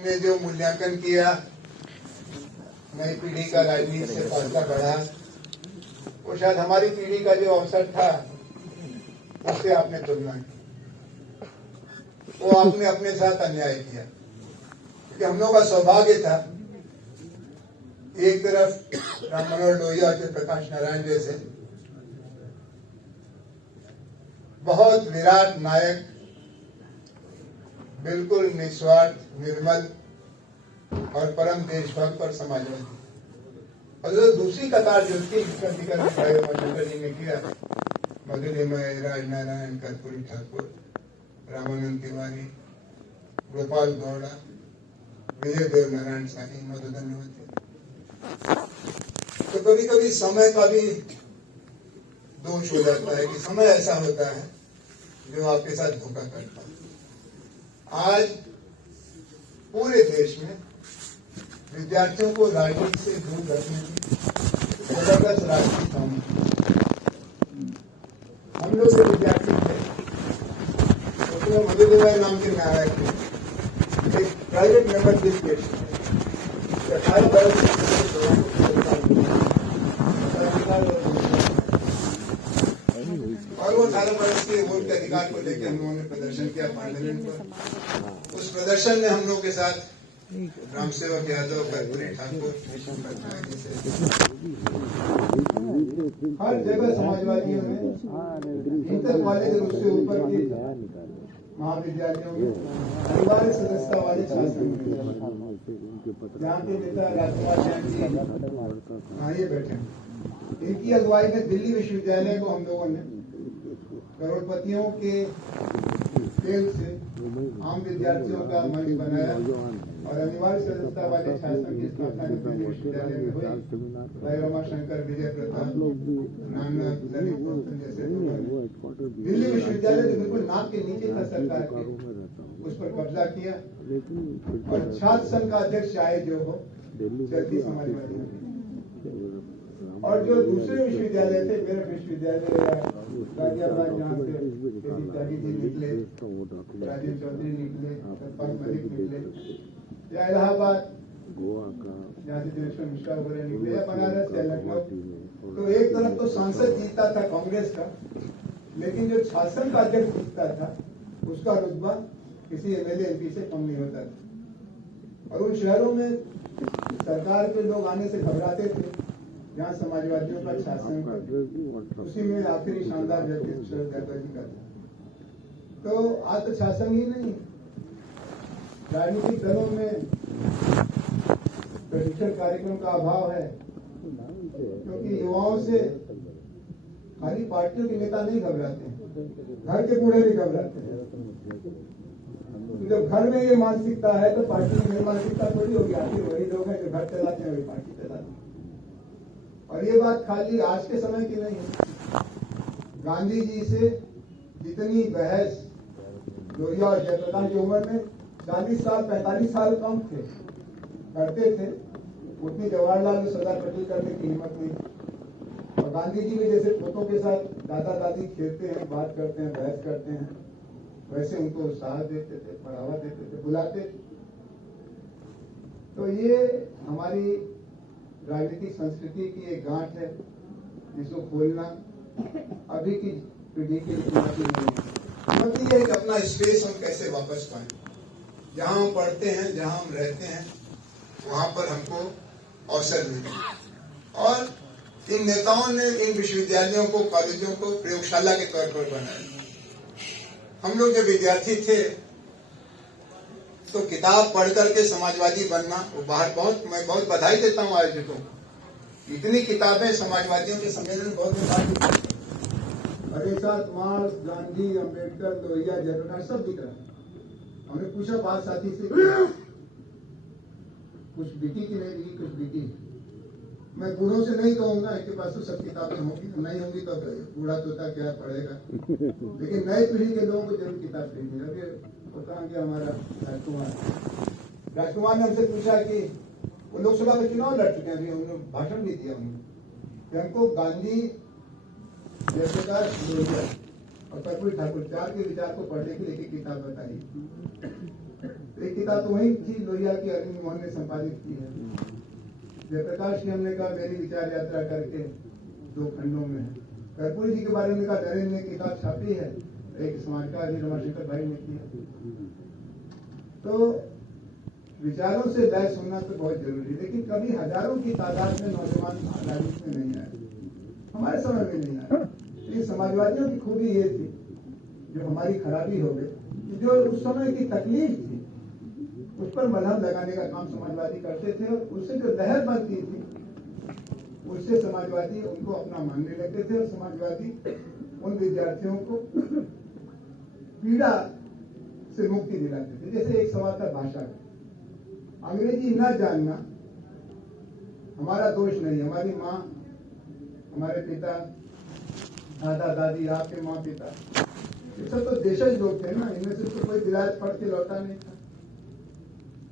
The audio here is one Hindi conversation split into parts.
आपने जो मूल्यांकन किया, नई पीढ़ी का राजनीति से फासला बढ़ा, वो शायद हमारी पीढ़ी का जो अवसर था उससे आपने तुलना की। वो आपने अपने साथ अन्याय किया, क्योंकि हम लोगों का सौभाग्य था एक तरफ राम मनोहर लोहिया और प्रकाश नारायण जैसे बहुत विराट नायक, बिल्कुल निस्वार्थ, निर्मल और परम देशभक्त और समाजवादी, और जो दूसरी कतार जो थी शंकर जी ने किया, मधुलिमय, राजनारायण, कर्पूरी ठाकुर, रामानंद तिवारी, गोपाल गौड़ा, विजय देव नारायण साहनी, मधुसूदन होते। तो कभी कभी समय का भी दोष हो जाता है कि समय ऐसा होता है जो आपके साथ धोखा करता है। आज पूरे देश में विद्यार्थियों को राजनीति से दूर रखने की जबरदस्त राजनीति काम हम लोग जो विद्यार्थी थे उसमें मधुदेवाय नाम के नायक थे, एक प्राइवेट मेंबरशिप के 18 वर्ष और वो 18 वर्ष के वोट के अधिकार को लेकर हम लोगों ने प्रदर्शन किया पार्लियामेंट पर। उस प्रदर्शन में हम लोग के साथ रामसेवक यादव, कर्पूरी ठाकुर, हर जगह समाजवादियों ने इंटर कॉलेज और उससे ऊपर के महाविद्यालयों में अनिवार्य सदस्यता वाले शासन जहाँ के नेता राजकुमार जैन जी ये बैठे, इनकी अगुवाई में दिल्ली विश्वविद्यालय को हम लोगों ने करोड़पतियों के खेल से आम विद्यार्थियों का मंच बनाया और अनिवार्य सदस्यता वाले शासन की स्थापना दिल्ली विश्वविद्यालय में हुई। भाई रमाशंकर, विजय प्रताप, नानक, ललित जैसे दिल्ली विश्वविद्यालय जो बिल्कुल नाक के नीचे था सरकार के, उस पर कब्जा किया और छात्र संघ का अध्यक्ष चाहे जो हो जल्दी समाजवादी, और जो दूसरे विश्वविद्यालय थे, मेरा विश्वविद्यालय गाजियाबाद जहाँ से त्यागी जी निकले, राजेंद्र चौधरी निकले, सतपाल मलिक निकले, या इलाहाबाद जहाँ से दिनेश्वर मिश्रा वगैरह निकले, या बनारस या लखनऊ, तो एक तरफ तो सांसद जीतता था कांग्रेस का, लेकिन जो शासन का अध्यक्ष जीतता था उसका रुतबा किसी एमएलए एमपी से कम नहीं होता था। और उन शहरों में सरकार के लोग आने से घबराते थे जहाँ समाजवादियों का शासन, उसी में आखिरी शानदार व्यक्ति शरद यादव जी का था। तो आज तो शासन ही नहीं, राजनीतिक दलों में प्रशिक्षण कार्यक्रम का अभाव है, क्योंकि युवाओं से खाली पार्टियों के नेता नहीं घबराते हैं, घर के बूढ़े भी घबराते हैं। जब घर में ये मानसिकता है तो पार्टी में मानसिकता थोड़ी होगी, आखिर वही लोग हैं जो घर चलाते हैं वही पार्टी चलाते हैं। और ये बात खाली आज के समय की नहीं है, गांधी जी से जितनी बहस लोहिया और जयप्रकाश की उम्र में 40 साल 45 साल कम थे करते थे, उतनी जवाहरलाल और सरदार पटेल करने की हिम्मत नहीं। और गांधी जी भी जैसे पोतों के साथ दादा दादी खेलते हैं, बात करते हैं, बहस करते हैं, वैसे उनको उत्साह देते थे, बढ़ावा देते थे, बुलाते थे। तो ये हमारी राजनीतिक संस्कृति की एक गांठ है जिसको खोलना अभी की पीढ़ी के लिए चुनौती नहीं है। चुनौती है कि अपना स्पेस हम कैसे वापस पाएं, जहां हम पढ़ते हैं, जहां हम रहते हैं, वहां पर हमको अवसर मिले। और इन नेताओं ने इन विश्वविद्यालयों को, कॉलेजों को प्रयोगशाला के तौर पर बनाया। हम लोग जब विद्यार्थी थे तो किताब पढ़ करके समाजवादी बनना, वो बाहर मैं बहुत बधाई देता हूँ आयोजकों को। इतनी किताबें समाजवादियों के सम्मेलन में बहुत बधाई, अरे साथ मार्क्स, गांधी, अम्बेडकर, लोहिया, जयप्रकाश सब दिख रहा है। हमने पूछा बात साथी से, कुछ बिकी की नहीं बिकी, कुछ बिकी। मैं बूढ़ों से नहीं कहूंगा इनके पास तो सब किताबें होंगी, नहीं होंगी तो बूढ़ा तोता क्या पढ़ेगा, लेकिन नई पीढ़ी के लोगों को जरूर किताब खरीदनी लगे। वो कहा कि हमारा राजकुमार ने हमसे पूछा कि वो लोकसभा का चुनाव लड़ चुके हैं, अभी उन्होंने भाषण भी दिया उन्होंने, हमको गांधी, जयप्रकाश, लोहिया और कर्पूरी ठाकुर चार के विचार को पढ़ने के लिए एक किताब बताई। एक किताब तो वही थी लोहिया की, अरविंद मोहन ने संपादित की है। जयप्रकाश की हमने कहा मेरी विचार यात्रा करके 2 खंडों में है। कर्पूरी जी के बारे में कहा नरेंद्र ने किताब छापी है, एक समाजकार जी रमाशंकर भाई ने किया। तो विचारों से लय सुनना तो बहुत जरूरी है, लेकिन कभी हजारों की तादाद में नौजवान राजनीति में नहीं आए, हमारे समय में नहीं आए। लेकिन समाजवादियों की खूबी ये थी, जो हमारी खराबी हो गई, जो उस समय की तकलीफ थी उस पर मलहम लगाने का काम समाजवादी करते थे, और उससे जो लहर बनती थी उससे समाजवादी उनको अपना मानने लगते थे, और समाजवादी उन विद्यार्थियों को पीड़ा से मुक्ति दिलाते थे। जैसे एक सवाल था भाषा का, अंग्रेजी न जानना हमारा दोष नहीं, हमारी माँ, हमारे पिता, दादा दादी, आपके माँ पिता, ये सब तो देशज लोग थे ना, इनमें से तो कोई विलायत पढ़ के लौटा नहीं था।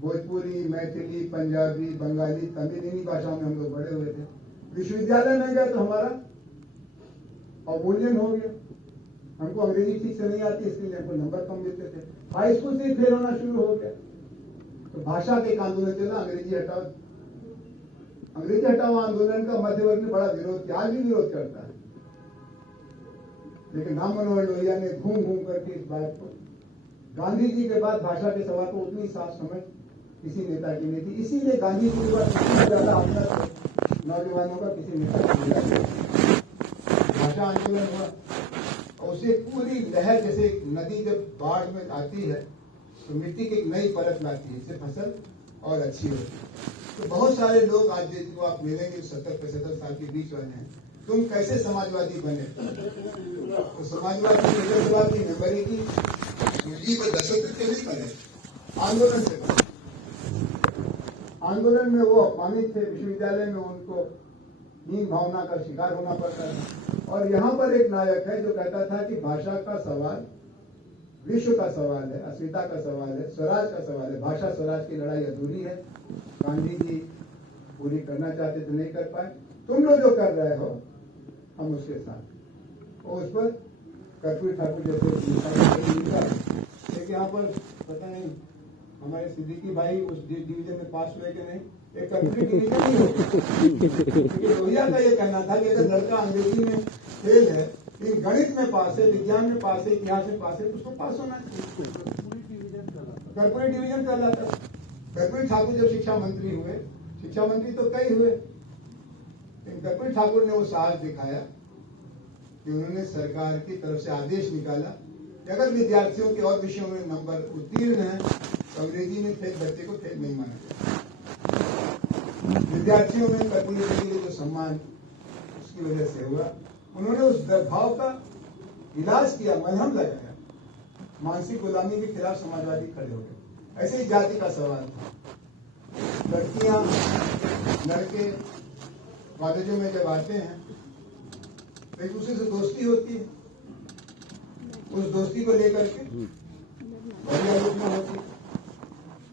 भोजपुरी, मैथिली, पंजाबी, बंगाली, तमिल, इन्हीं भाषाओं में हम लोग बड़े हुए थे। विश्वविद्यालय में गए तो हमारा अवमूल्यन हो गया, हमको अंग्रेजी ठीक से नहीं आती, इसलिए हमको नंबर कम मिलते थे। हाई स्कूल से ही फेल होना शुरू हो गया। तो भाषा के आंदोलन चला, अंग्रेजी हटाओ, अंग्रेजी हटाओ आंदोलन का मध्य वर्ग ने बड़ा विरोध किया, आज भी विरोध करता है। लेकिन राम मनोहर लोहिया ने घूम घूम करके इस बात को, गांधी जी के बाद भाषा के सवाल को उतनी साफ समझ किसी नेता की नहीं थी, इसीलिए गांधी जी के बाद ज्यादा अपना नौजवानों का किसी नेता की नहीं। भाषा आंदोलन हुआ और उसे पूरी लहर, जैसे नदी जब बाढ़ में आती है तो मिट्टी की एक नई परत लाती है, इससे फसल और अच्छी होती है। तो बहुत सारे लोग आज जिनको आप मिलेंगे 70-75 साल के बीच वाले हैं, तुम कैसे समाजवादी बने? तो समाजवादी की मेमोरी की सूजी पर दस्तखत से नहीं बने, आंदोलन से बने। आंदोलन में वो अपमानित थे, विश्वविद्यालय में उनको हीन भावना का शिकार होना पड़ता है। और यहाँ पर एक नायक है जो कहता था कि भाषा का सवाल विश्व का सवाल है, अस्मिता का सवाल है, स्वराज का सवाल है, भाषा स्वराज की लड़ाई अधूरी है। गांधी जी पूरी करना चाहते थे, नहीं कर पाए। तुम लोग जो कर रहे हो हम उसके साथ। और उस पर कर्पूरी ठाकुर जैसे एक यहाँ पर पता नहीं हमारे सिद्दीकी भाई उस डिवीजन में पास हुए कि नहीं, एक कर्पूरी डिवीजन नहीं हो। लोहिया का ये कहना था कि अगर लड़का अंग्रेजी में फेल है, लेकिन गणित में पास है, विज्ञान में पास है, इतिहास में पास है, तो उसको पास होना चाहिए। कर्पूरी डिवीजन कर रहा था। कर्पूरी ठाकुर जब शिक्षा मंत्री हुए, शिक्षा मंत्री तो कई हुए, लेकिन कर्पूरी ठाकुर ने वो साहस दिखाया कि उन्होंने सरकार की तरफ से आदेश निकाला कि अगर विद्यार्थियों के और विषयों में नंबर उत्तीर्ण है तो अंग्रेजी में फेल बच्चे को फेल नहीं माना जाए। विद्यार्थियों में कर्पूरी के लिए जो सम्मान उसकी वजह से हुआ, उन्होंने उस भाव का इलाज किया, मलहम लगाया, मानसिक गुलामी के खिलाफ समाजवादी खड़े हो गए। ऐसे ही जाति का सवाल था। लड़कियां लड़के कॉलेजों में जब आते हैं तो एक दूसरे से दोस्ती होती है, उस दोस्ती को लेकर के बड़ी आलोचना होती है,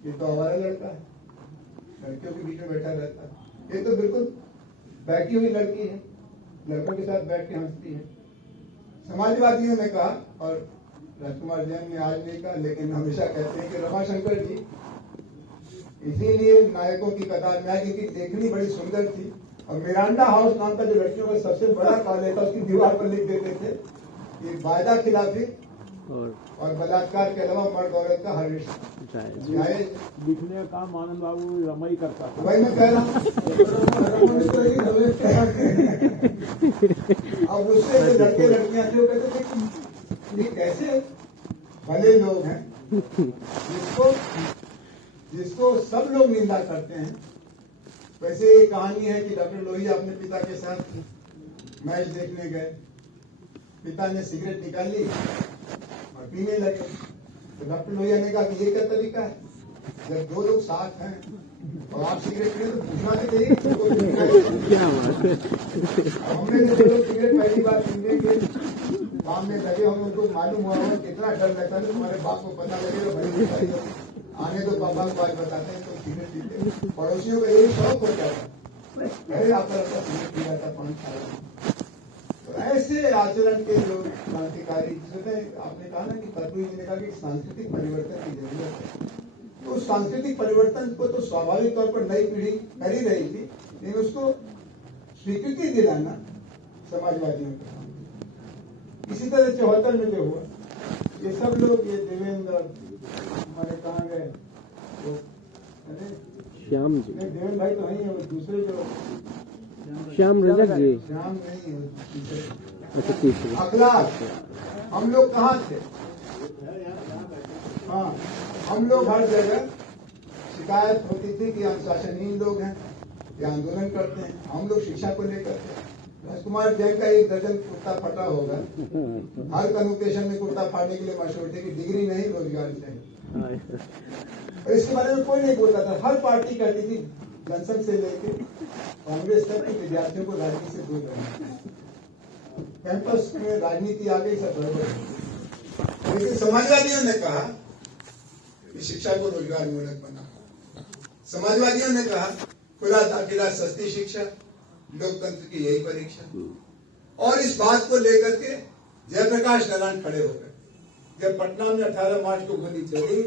ये तो हमारा लड़का है, लड़कियों के बीच में बैठा रहता है, ये तो बिल्कुल बैठी हुई लड़की है, लड़कों के साथ बैठ के हंसती है। समाजवादियों ने कहा, और राजकुमार जैन ने आज नहीं कहा, लेकिन हमेशा कहते हैं कि रमाशंकर जी इसीलिए नायकों की कतार में आई क्योंकि देखनी बड़ी सुंदर थी, और मिरांडा हाउस नाम का जो लड़कियों का सबसे बड़ा कॉलेज था, उसकी दीवार पर लिख देते थे कि वायदा खिलाफी और बलात्कार के अलावा मर्द औरत का हर रिश्ता जायज। लिखने का काम आनंद बाबू रमई करता था। वही मैं कह रहा हूँ। अब उससे जो लड़के लड़कियां थे वो कहते थे ये कैसे भले लोग हैं जिसको सब लोग निंदा करते हैं। वैसे ये कहानी है कि डॉक्टर लोहिया अपने पिता के साथ मैच देखने गए, पिता ने सिगरेट निकाली और पीने लगे, तो डॉक्टर लोहिया ने कहा कि ये क्या तरीका है, जब 2 लोग साथ हैं और आप सिगरेट पीने तो पूछना तो चाहिए हमने जो 2 लोग सिगरेट पहली बार पीने के काम में लगे, हम उनको मालूम हुआ कितना डर लगता है, तुम्हारे बाप को पता लगेगा बड़ी आने तो पापा को बात बताते हैं तो सिगरेट पीते, पड़ोसियों का यही शौक होता था, अरे आप अपना सिगरेट पी जाता, पान खा रहा। तो ऐसे आचरण के जो क्रांतिकारी, जिसमें आपने कहा ना कि कर्पूरी जी ने कहा कि सांस्कृतिक परिवर्तन की जरूरत है, तो उस सांस्कृतिक परिवर्तन को तो स्वाभाविक तौर पर नई पीढ़ी कर ही रही थी, लेकिन उसको स्वीकृति दिलाना समाजवादियों का काम था। इसी तरह 74 में जो हुआ, ये सब लोग, ये देवेंद्र हमारे कहाँ गए, वो अरे श्याम जी, देवेंद्र भाई तो नहीं है, वो दूसरे जो श्याम रजक जी, श्याम नहीं है, तीसरे अच्छा तीसरे अखलाक, हम लोग कहाँ थे? हाँ, हम लोग हर जगह शिकायत होती थी कि अनुशासनहीन लोग हैं या आंदोलन करते हैं। हम लोग शिक्षा को लेकर थे। राजकुमार जैन का 1 दर्जन कुर्ता फटा होगा, हर कन्वोकेशन में कुर्ता फाड़ने के लिए मशहूर थे कि डिग्री नहीं रोजगार चाहिए, और इसके बारे में कोई नहीं बोलता था। हर पार्टी कहती थी, जनसंघ से लेकर कांग्रेस तक के विद्यार्थियों को राजनीति से दूर रहना। कैंपस में राजनीति आ गई, सब गड़बड़। लेकिन समाजवादियों ने कहा कि शिक्षा को रोजगार मूलक बना। समाजवादियों ने कहा खुला दाखिला, सस्ती शिक्षा, लोकतंत्र की यही परीक्षा। और इस बात को लेकर के जयप्रकाश नारायण खड़े हो गए। जब पटना में 18 मार्च को गोली चली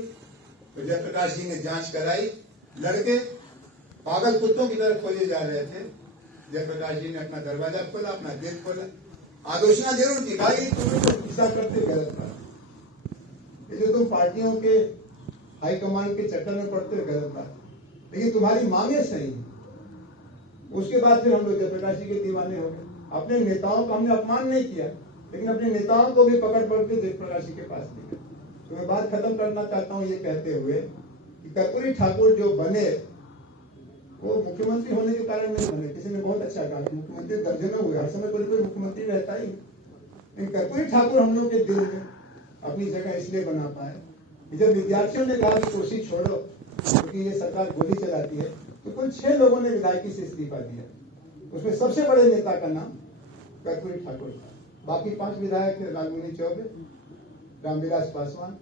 तो जयप्रकाश जी ने जांच कराई। लड़के पागल कुत्तों की तरह खोजे जा रहे थे। जयप्रकाश जी ने अपना दरवाजा खोला, अपना गेट खोला। आलोचना जरूर की, भाई तुम तो ऐसा करते गलत बात, ये जो तुम पार्टियों के हाईकमान के चक्कर में पड़ते हो गलत बात, लेकिन तुम्हारी मांगे सही है। उसके बाद फिर हम लोग जयप्रकाश जी के दीवाने हो गए। अपने नेताओं का हमने अपमान नहीं किया, लेकिन अपने नेताओं को भी पकड़ पकड़ के जयप्रकाश जी के पास ले गए। तो मैं बात खत्म करना चाहता हूँ ये कहते हुए कि कर्पूरी ठाकुर जो बने वो मुख्यमंत्री होने के कारण नहीं बने। किसी ने बहुत अच्छा कहा, मुख्यमंत्री दर्जनों हुए, हर समय कोई कोई मुख्यमंत्री रहता ही। लेकिन कर्पूरी ठाकुर हम लोग के दिल में अपनी जगह इसलिए बना पाए कि जब विद्यार्थियों ने कहा कि कुर्सी छोड़ो क्योंकि ये सरकार गोली चलाती है, तो कुल 6 लोगों ने विधायकी से इस्तीफा दिया। उसमें सबसे बड़े नेता का नाम कर्पूरी ठाकुर था। बाकी 5 विधायक थे, लालमुनि चौबे, रामविलास पासवान,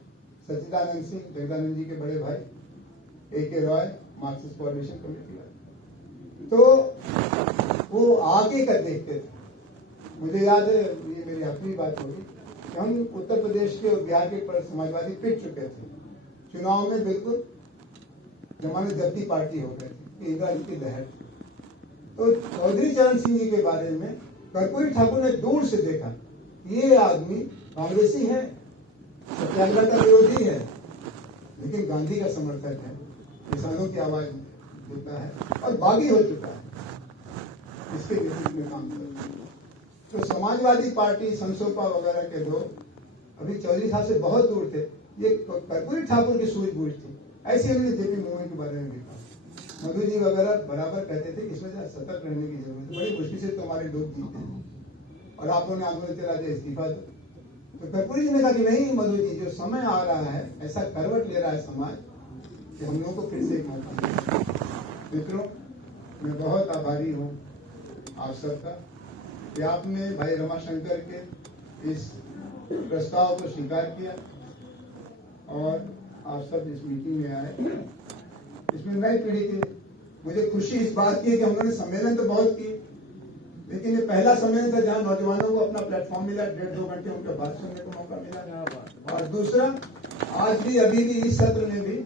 सच्चिदानंद सिंह, जगदानंद जी के बड़े भाई, A.K. Roy, Marxist coordination committee वाले। तो वो आगे कर देखते थे। मुझे याद है, ये मेरी अपनी बात होगी, हम उत्तर प्रदेश के और बिहार के समाजवादी पिट चुके थे। चुनाव में बिल्कुल जमानत जब्ती पार्टी हो गई थी, इंदिरा जी की लहर। तो चौधरी चरण सिंह जी के बारे में कर्पूरी ठाकुर ने दूर से देखा, ये आदमी कांग्रेसी है, सत्याग्रह का विरोधी है, लेकिन गांधी का समर्थक है, किसानों की आवाज देता है और बागी हो चुका है। इसके नेतृत्व में काम करता है। तो समाजवादी पार्टी, समसोपा वगैरह के लोग अभी चौधरी साहब से बहुत दूर थे। ये कर्पूरी ठाकुर की सूझबूझ थी। ऐसे हमने जेपी मूवमेंट के बारे में भी कहा। मधु जी वगैरह बराबर कहते थे इसमें सतर्क रहने की जरूरत है, बड़ी मुश्किल से तुम्हारे लोग जीते हैं और आप लोगों ने आंदोलन चला दिया, इस्तीफा दो। तो कर्पूरी जी ने कहा कि नहीं मधु जी, जो समय आ रहा है, ऐसा करवट ले रहा है समाज कि हम लोगों को फिर से एक मौका मिले। मित्रों, मैं बहुत आभारी हूँ आप सबका कि आपने भाई रमाशंकर के इस प्रस्ताव को स्वीकार किया और आप सब इस मीटिंग में आए। इसमें नई पीढ़ी की मुझे खुशी इस बात की है कि हम लोगों ने सम्मेलन तो बहुत किए, लेकिन ये पहला सम्मेलन था जहां नौजवानों को अपना प्लेटफॉर्म मिला, 1.5-2 घंटे उनका बात सुनने को मौका मिला। और दूसरा, आज भी अभी भी इस सत्र में भी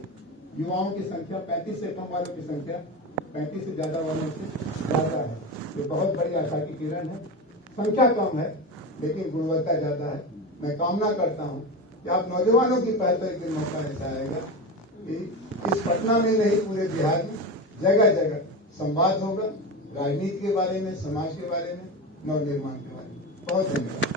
युवाओं की संख्या 35 से कम वालों की संख्या 35 से ज्यादा वालों से ज्यादा है। ये बहुत बड़ी आशा की किरण है। संख्या कम है लेकिन गुणवत्ता ज्यादा है। मैं कामना करता हूँ कि आप नौजवानों की पहल पर एक दिन मौका ऐसा आएगा कि इस पटना में नहीं पूरे बिहार में जगह जगह संवाद होगा, राजनीति के बारे में, समाज के बारे में, नवनिर्माण के बारे में। बहुत धन्यवाद।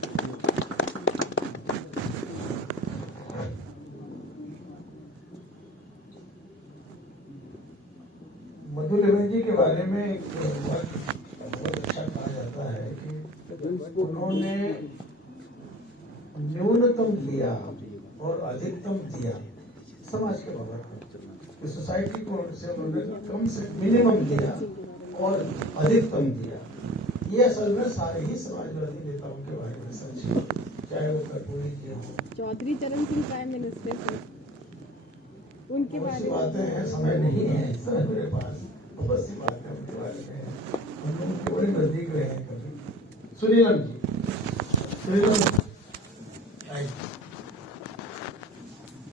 मधु लेवन जी के बारे में बहुत अच्छा कहा जाता है कि उन्होंने न्यूनतम दिया और अधिकतम दिया समाज के बाबत। सोसाइटी को से उन्होंने कम से मिनिमम दिया और अधिकतम दिया। ये असल में सारे ही समाजवादी नेताओं के बारे में सच है, चाहे वो कर्पूरी जी हो, चौधरी चरण सिंह प्राइम मिनिस्टर थे, उनके बारे में बातें हैं, समय नहीं है इस समय मेरे पास, बहुत सी बात है उनके बारे में। हम लोग उनके बड़े नजदीक रहे हैं कभी। सुनीलम जी, सुनीलम